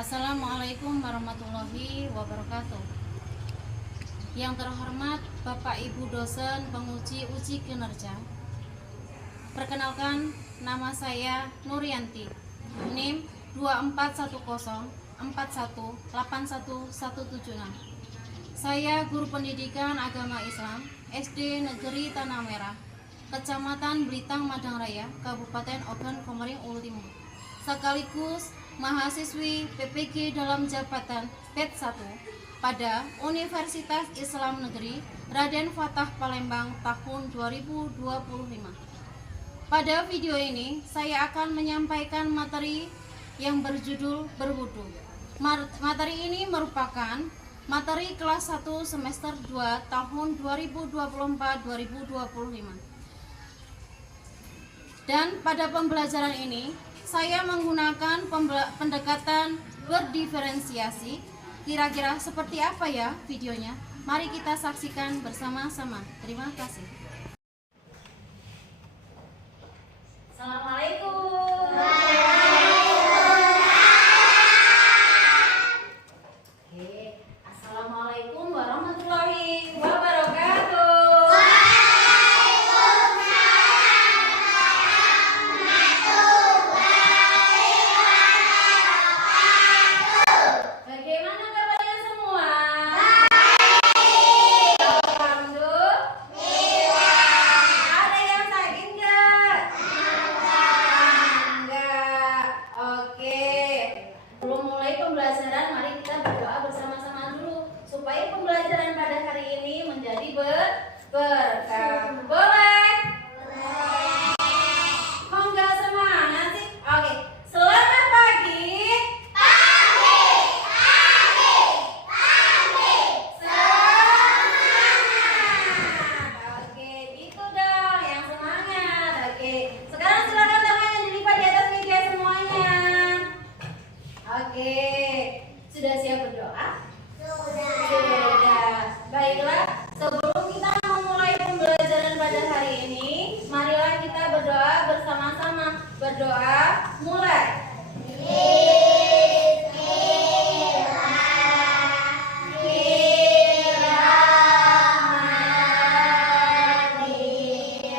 Assalamualaikum warahmatullahi wabarakatuh. Yang terhormat Bapak Ibu dosen penguji uji kinerja. Perkenalkan, nama saya Nurianti. NIM 24104181176. Saya guru pendidikan agama Islam SD Negeri Tanah Merah, Kecamatan Blitang Madang Raya, Kabupaten Ogan Komering Ulu Timur. Sekaligus mahasiswi PPG dalam jabatan PET 1 pada Universitas Islam Negeri Raden Fatah Palembang tahun 2025. Pada video ini saya akan menyampaikan materi yang berjudul berwudu. Materi ini merupakan materi kelas 1 semester 2 tahun 2024-2025. Dan pada pembelajaran ini saya menggunakan pendekatan berdiferensiasi. Kira-kira seperti apa ya videonya? Mari kita saksikan bersama-sama. Terima kasih. Assalamualaikum. Assalamualaikum warahmatullahi wabarakatuh. Bagaimana kabarnya semua? Alhamdulillah. Ada yang sakit nggak? Enggak. Oke. Belum mulai pembelajaran, mari kita berdoa bersama-sama dulu supaya pembelajaran pada hari ini menjadi berkah. Boleh? Kok nggak semangat sih? Oke. Selamat pagi. Semangat. Oke, gitu dong, yang semangat. Oke, sekarang silakan tangannya dilipat di atas meja semuanya. Oke, sudah siap berdoa? Sudah. Baiklah, sebelum kita memulai pembelajaran pada hari ini, marilah kita berdoa bersama-sama. Berdoa, mulai.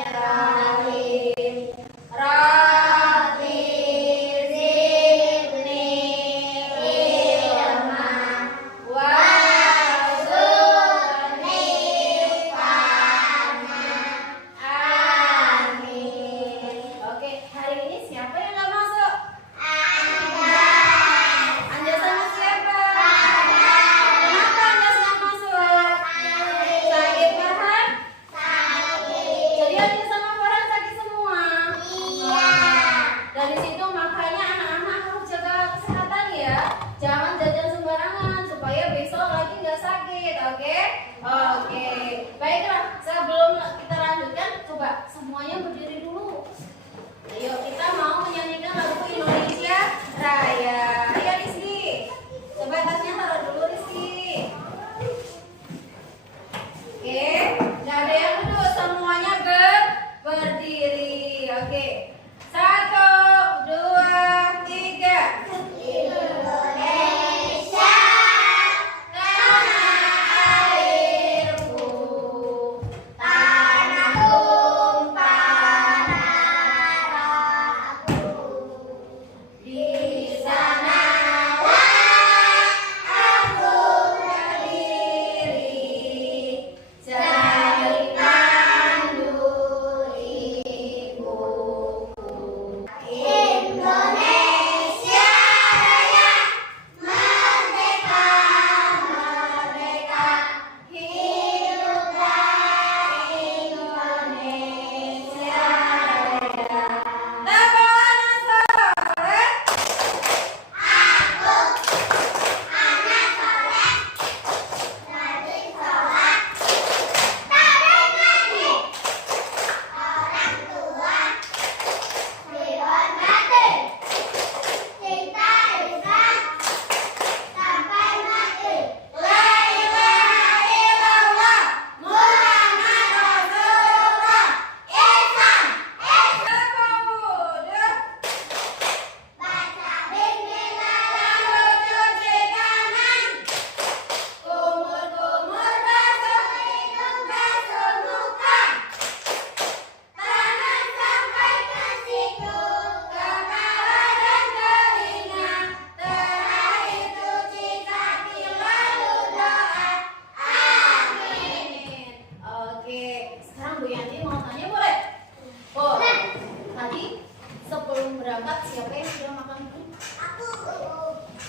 Bismillahirrahmanirrahim. Rabbi zidni ilma warzuqni fahma. Amin. Oke, hari ini siapa yang nggak masuk? Siapa yang sudah makan belum? Aku.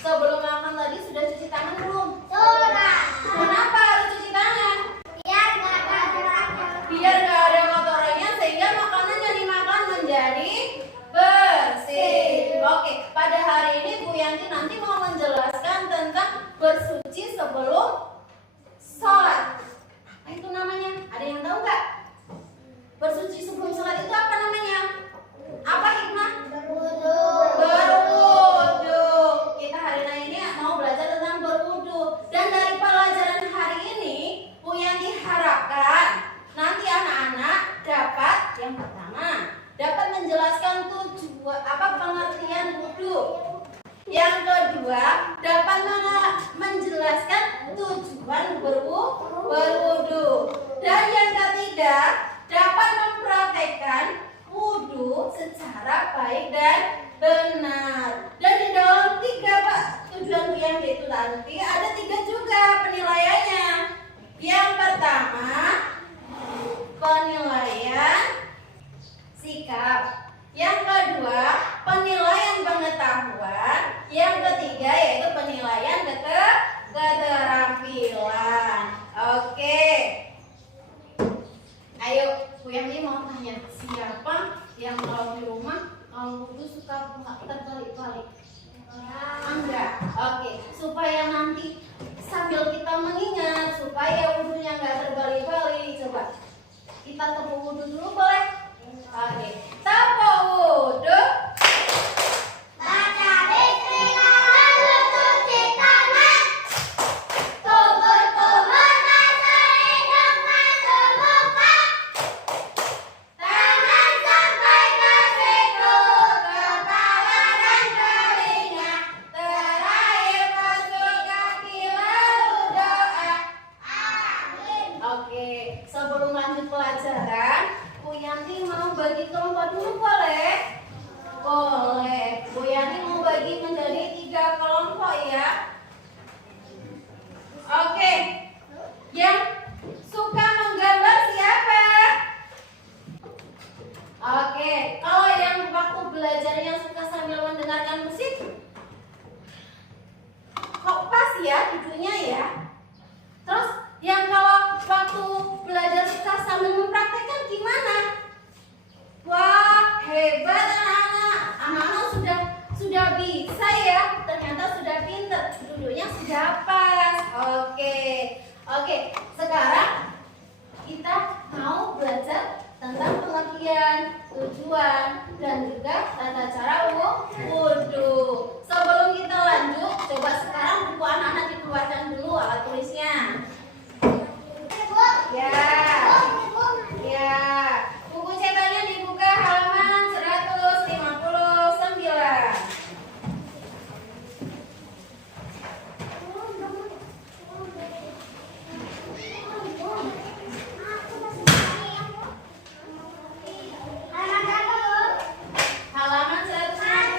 Sebelum makan tadi sudah cuci tangan belum? Sudah. Kenapa harus cuci tangan? Biar nggak ada kotorannya. Biar nggak ada kotorannya sehingga makanan yang dimakan menjadi bersih. Oke, pada hari ini Bu Yanti nanti mau menjelaskan tentang bersuci sebelum sholat. Nah, itu namanya. Ada yang tahu nggak? Bersuci sebelum sholat itu apa namanya? Apa hikmah? Berwudu. Berwudu. Kita hari ini mau belajar tentang berwudu. Dan dari pelajaran hari ini, Bu Yanti harapkan nanti anak-anak dapat yang pertama dapat menjelaskan pengertian wudu. Yang kedua dapat menjelaskan tujuan berwudu. Dan yang ketiga dapat mempraktekkan wudu secara baik dan benar. Dan di dalam tiga tujuan yang itu nanti ada tiga juga penilaiannya. Yang pertama penilaian sikap. Yang kedua penilaian pengetahuan. Yang ketiga yaitu penilaian keterampilan. Oke. Ayo, Bu Yanti mau tanya, siapa yang kalau di rumah kalau wudu suka terbalik-balik? Enggak. Oke, supaya nanti sambil kita mengingat supaya wudunya enggak terbalik-balik, coba kita tepuk wudu dulu boleh? Oke, tepuk wudu. Baca bismillah lalu cuci tangan. Kumur-kumur masuk hidung masuk muka. Tangan sampai ke siku, kepala dan telinga. Terakhir masuk kaki lalu doa. Amin. Oke, sebelum lanjut pelajaran, Bu Yanti mau bagi kelompok dulu boleh? Boleh. Bu Yanti mau bagi menjadi 3 kelompok ya. Oke. Yang suka menggambar siapa? Oke, kalau yang waktu belajarnya suka sambil mendengarkan musik, kok pas ya duduknya ya? Terus yang kalau waktu belajar suka sambil mempraktekkan gimana? Wah, hebat anak-anak. Anak-anak sudah bisa ya. Ternyata sudah pinter. Duduknya sudah pas. Oke. Sekarang kita mau belajar tentang pengertian, tujuan, dan juga tata cara wudu. Sebelum kita lanjut, coba sekarang buku anak-anak dikeluarkan dulu alat tulisnya. Ya. Buku cetaknya dibuka halaman 159. Halaman 159.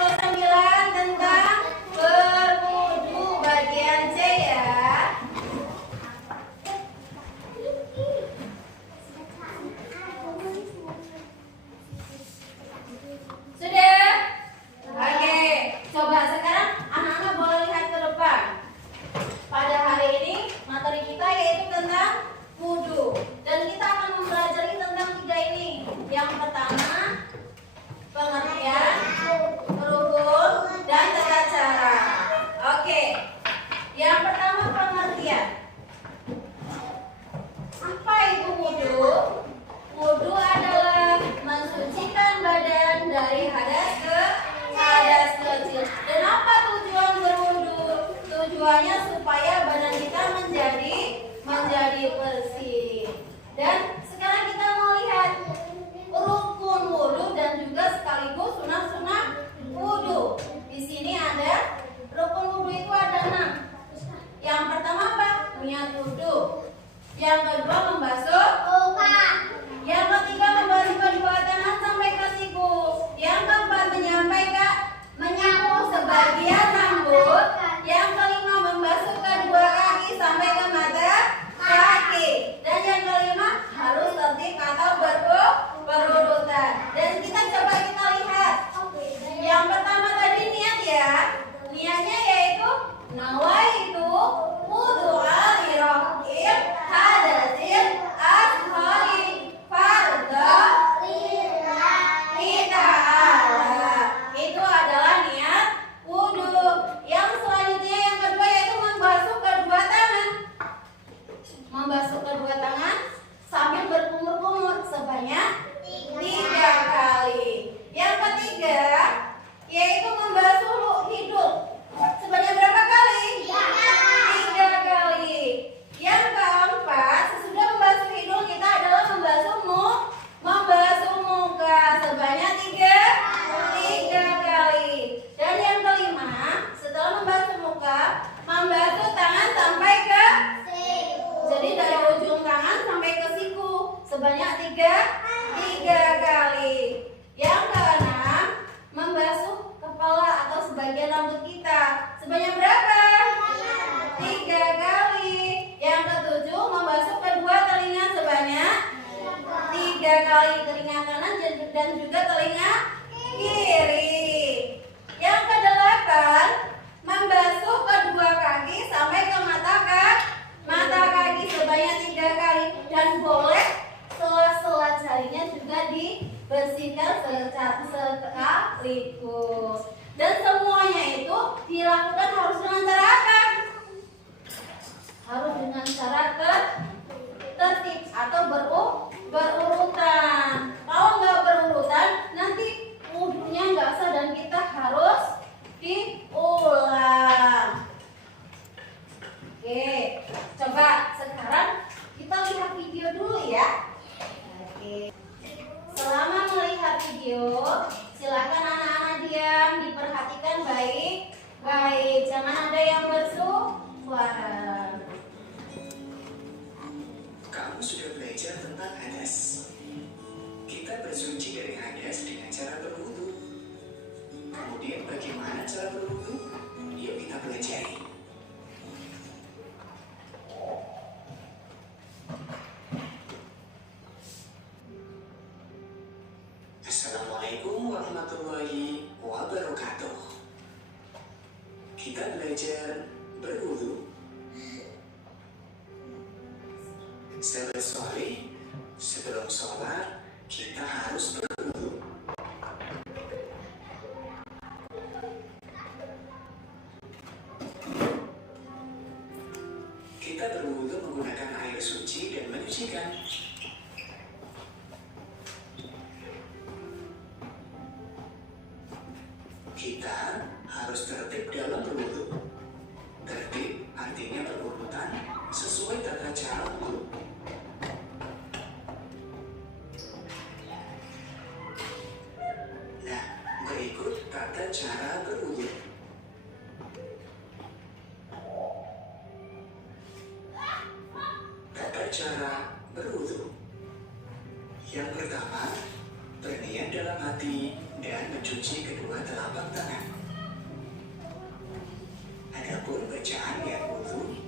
Sebanyak berapa? 3 kali. Yang ketujuh, membasuh kedua telinga sebanyak 3 kali, telinga kanan dan juga telinga kiri. Yang kedelapan, membasuh kedua kaki sampai ke mata kaki sebanyak 3 kali, dan boleh sela-sela jarinya juga dibersihkan sekaligus. Dan semuanya itu dilakukan harus dengan cara apa? Harus dengan cara tertib atau berurutan. Kalau nggak berurutan, nanti wudhunya nggak sah dan kita harus diulang. Oke, coba sekarang kita lihat video dulu ya. Oke. Selama melihat video, silakan anak-anak diam, diperhatikan baik-baik. Jangan ada yang bersuara. Kamu sudah belajar tentang hadas. Kita bersuci dari hadas dengan cara berwudu. Kemudian bagaimana cara berwudu? Yuk kita pelajari. Assalamualaikum warahmatullahi wabarakatuh. Kita belajar berwudu. Sahabat soleh, sebelum sholat kita harus berwudu. Kita berwudu menggunakan air suci dan menyucikan. Kita harus tertib dalam berwudu. Tertib artinya berurutan sesuai tata cara wudu. Nah, berikut tata cara berwudu. Tata cara berwudu. Yang pertama, berniat dalam hati dan mencuci kedua telapak tangan. Adapun bacaan niat wudu,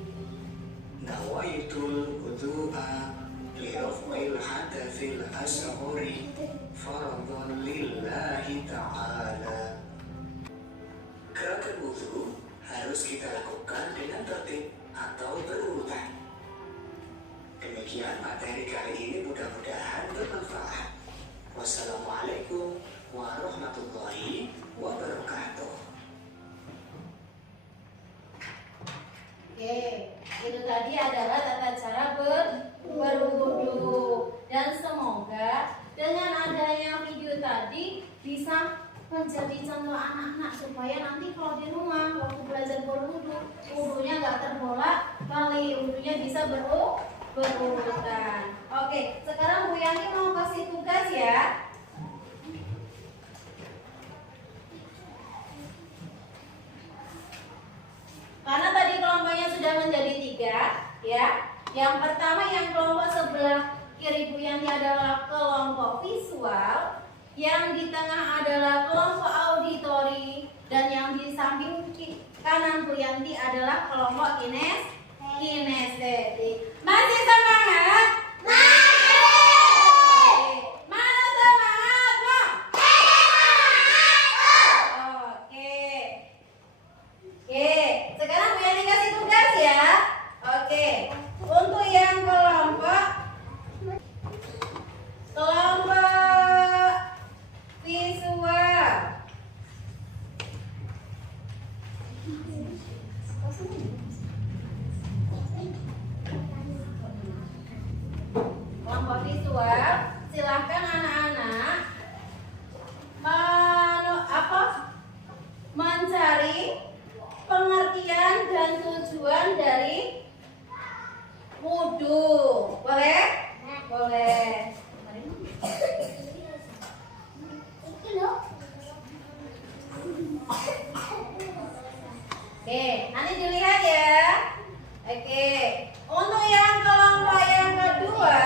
nawaitul wudu'a li raf'il hadathil asghari fardhan lillahi ta'ala. Gerakan wudu harus kita lakukan dengan tertib atau berurutan. Demikian materi kali ini, mudah-mudahan bermanfaat. Wassalamualaikum warahmatullahi wabarakatuh. Oke, itu tadi adalah tata cara berwudu. Dan semoga dengan adanya video tadi bisa menjadi contoh anak-anak supaya nanti kalau di rumah waktu belajar berwudu, wudunya nggak terbolak-balik, wudunya bisa berurutan. Oke, sekarang Bu Yani mau kasih tugas ya. Karena tadi kelompoknya sudah menjadi 3, ya. Yang pertama yang kelompok sebelah kiri Bu Yanti adalah kelompok visual, yang di tengah adalah kelompok auditori, dan yang di samping kanan Bu Yanti adalah kelompok kinestetik. Masih semangat? Masih. Mana semangatmu? Oke. Oke, sekarang Bu Yani kasih tugas ya. Oke, untuk yang kelompok visual. Kelompok visual, silahkan anak-anak mencari pengertian dan tujuan dari wudu. Boleh? Boleh. Oke, nanti dilihat ya. Oke, untuk yang kelompok yang kedua,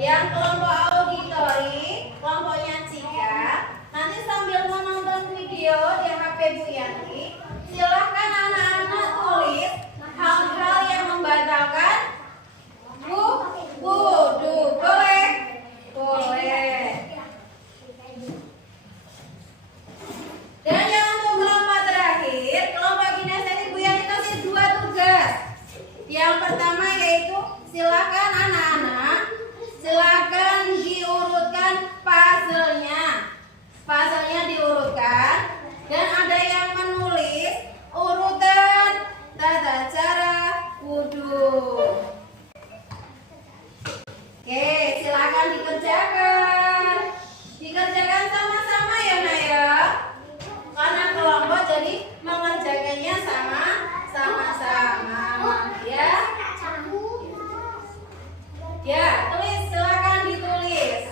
yang kelompok auditori, kelompoknya Cika, nanti sambil menonton video di HP Bu Yanti, Silahkan anak-anak tulis hal-hal yang membatalkan wudu. Boleh? Boleh. Dan yang untuk kelompok terakhir, kelompok kinestetik Bu Yani kasih 2 tugas. Yang pertama yaitu silakan anak-anak, silakan diurutkan puzzle-nya. Puzzle-nya diurutkan dan ada yang menulis urutan tata cara wudu. Oke, silakan dikerjakan. Dikerjakan sama-sama ya, Nak ya. Karena kelompok jadi mengerjakannya sama-sama ya. Ya, tulis, silakan ditulis.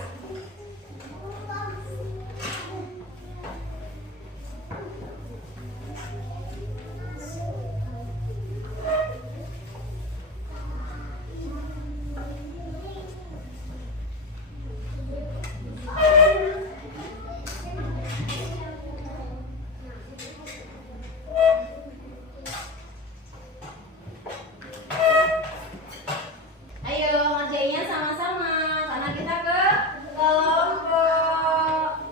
Ayo ngerjainnya sama-sama karena kita ke kelompok.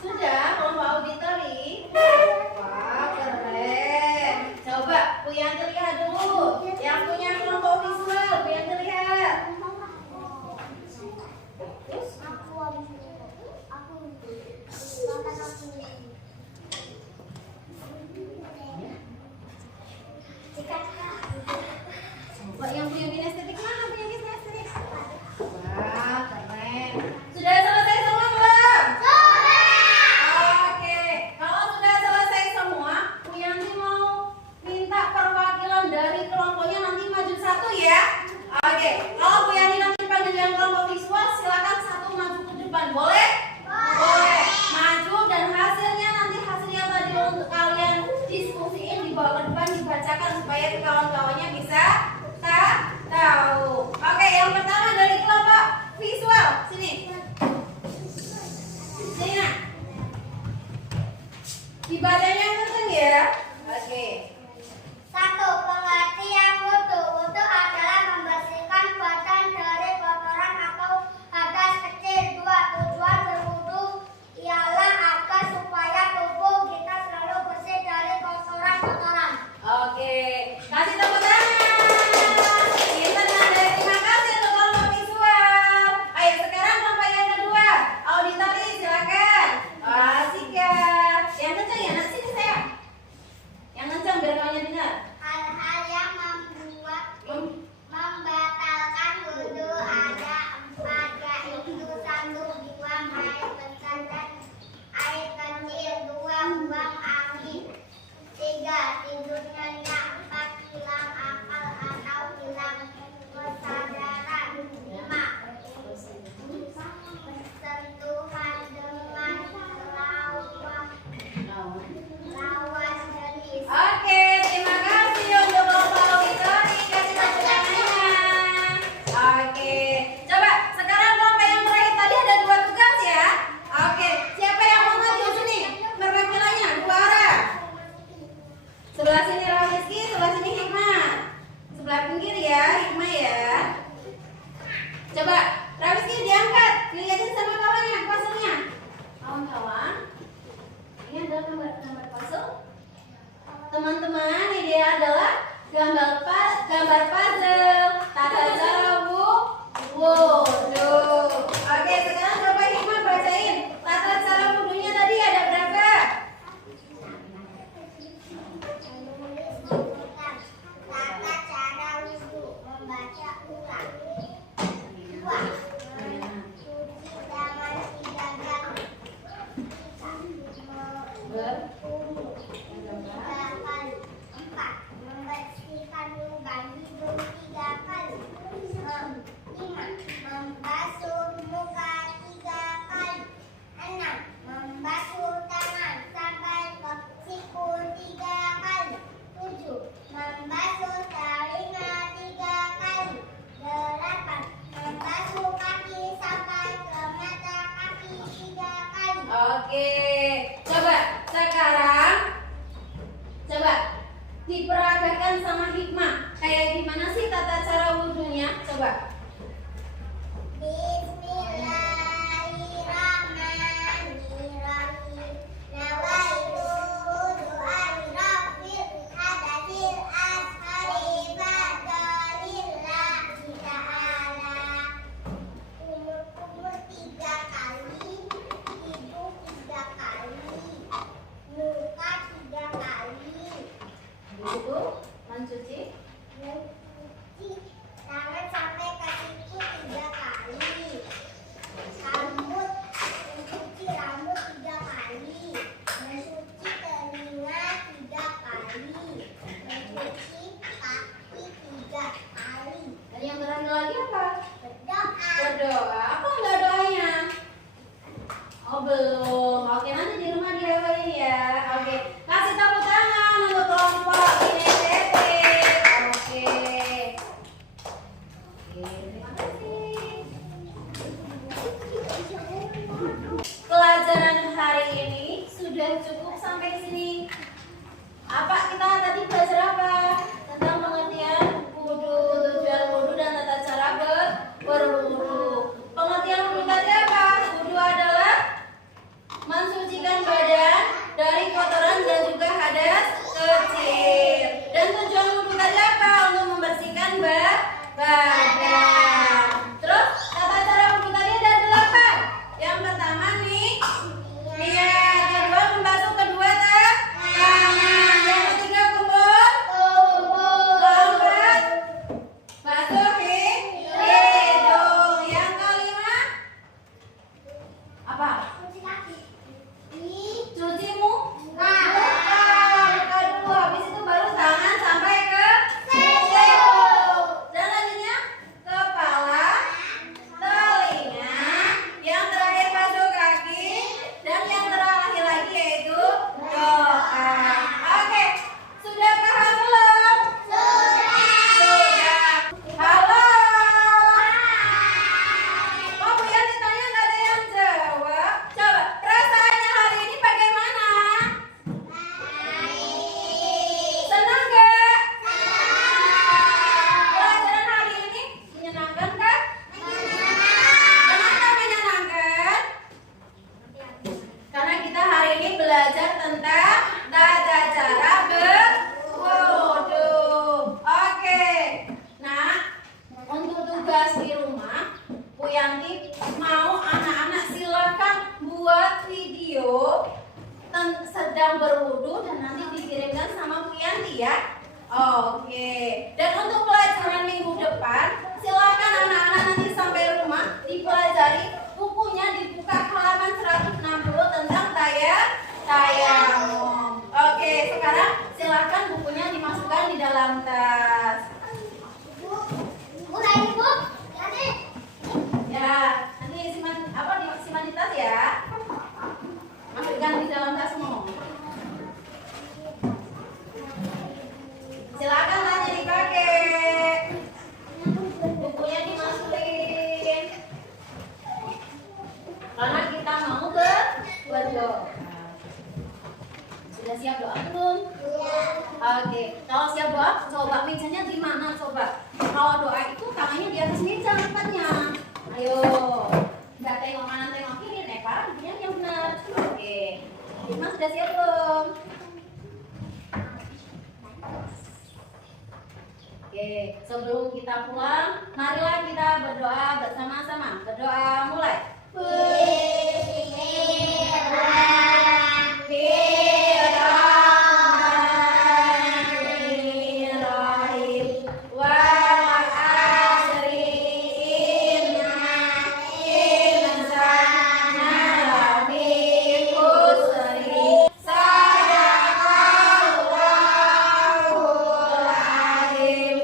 Sudah kelompok auditory? Wah, keren. Coba Bu Yanti lihat dulu. Yang punya kelompok visual, Bu Yanti lihat. Coba yang punya kinestetik mana punya kinestetik? Wah, keren. Sudah selesai semua belum? Oke, kalau sudah selesai semua, Bu Yanti mau minta perwakilan dari kelompoknya nanti maju satu ya. Oke, kalau Bu Yanti nanti panggil yang kelompok visual, silakan satu maju ke depan. Boleh? Boleh. Maju dan hasilnya nanti hasil yang tadi untuk kalian diskusiin dibawa ke depan dibacakan supaya kawan-kawannya bisa tahu. Oke, yang pertama dari kelompok visual. Sini. Sini, Nak. Dibacanya kenceng ya. Oke. 1. Pengertian wudu. Wudu adalah membersihkan badan dari kotoran atau hadas kecil. 2. Tujuan berwudu ialah agar supaya tubuh kita selalu bersih dari kotoran-kotoran. Oke. Kasih tepuk tangan. Kita ada terima kasih untuk kelompok visual. Ayo sekarang kelompok yang kedua. Auditory silakan. Asik ya. Yang kenceng ya, Nak, sini saya. Oke. Coba sekarang diperagakan sama Hikmah. Kayak gimana sih tata cara wudhunya? Coba. Bismillahirrahmanirrahim. Nawaitu wudu'an rabbil hadatil ashari fadlillahi ta'ala. Kumur-kumur 3 kali, hidung 3 kali, muka 3 kali. Itu mencuci. Mencuci tangan sampai ke siku 3 kali. Rambut, mencuci rambut 3 kali. Mencuci telinga 3 kali. Mencuci kaki 3 kali. Dan yang terakhir lagi apa? Berdoa. Berdoa. Apa enggak doanya? Oh belum. Oke, nanti di rumah diapain ya. Oke, kasih tepuk tangan untuk kelompok inisiatif. Oke. Terima kasih. Pelajaran hari ini sudah cukup sampai sini. Apa kita tadi belajar apa? Tentang pengertian wudhu, tujuan wudhu dan tata cara berwudhu. Pengertian wudhu tadi apa? Wudhu adalah mensucikan badan dari kotoran dan juga hadas kecil. Dan tujuan wudhu tadi apa? Untuk membersihkan badan. Terus tata cara wudhu tadi ada 8. Yang pertama nih, niat. Kedua membasuh kedua tangan. Yang ketiga kumpul. Keempat basuh hidung. Yang kelima apa? Cuci kaki. Cuci muka dulu, habis itu baru tangan sampai ke siku. Dan lanjutnya kepala, telinga, yang terakhir basuh kaki, dan yang terakhir lagi yaitu doa. Oke, sudah paham belum? Sudah. Halo. Oh, Bu Yanti tanya nggak ada yang jawab. Coba, perasaannya hari ini bagaimana? Senang nggak? Pelajaran hari ini menyenangkan kah? Kenapa menyenangkan? Karena kita hari ini belajar tentang tata cara berwudhu. Oke. Nah, untuk tugas di rumah, Bu Yanti mau anak-anak silakan buat video sedang berwudhu dan nanti dikirimkan sama Bu Yanti ya. Oke. Dan untuk pelajaran minggu depan, silakan anak-anak nanti sampai rumah dipelajari bukunya, dibuka halaman 160 tentang tayamum. Oke, sekarang silakan bukunya dimasukkan di dalam tas. Bu, lagi Bu. Jadi, Ya, nanti disimpan di tas ya. Masukkan di dalam tasmu. Silakan tasnya dipakai. Bukunya dimasukin. Karena kita mau berdoa. Sudah siap doa belum? Oke, kalau siap doa, coba mejanya di mana coba? Kalau doa itu tangannya di atas meja tempatnya. Ayo, nggak tengok kanan tengok kiri, parah yang benar. Oke, Mas sudah siap belum? Oke, sebelum kita pulang, marilah kita berdoa bersama-sama. Berdoa mulai. Bismillahirrahmanirrahim. Wal asri innal insana lafi khusri. Sadaqallahul azim.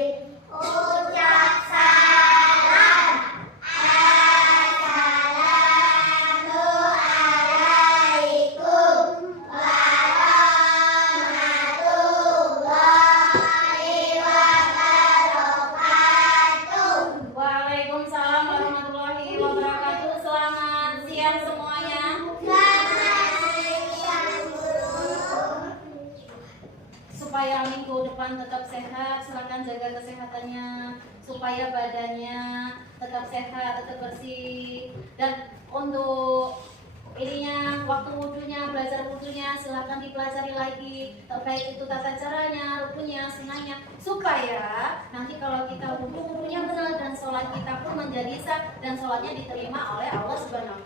ucap salam. Assalamualaikum supaya minggu depan tetap sehat. Silakan jaga kesehatannya supaya badannya tetap sehat, tetap bersih. Dan untuk ininya, waktu wudhunya, belajar wudhunya silakan dipelajari lagi terkait itu tata caranya, rukunnya, sunahnya, supaya nanti kalau kita wudhunya benar dan sholat kita pun menjadi sah dan sholatnya diterima oleh Allah Subhanahu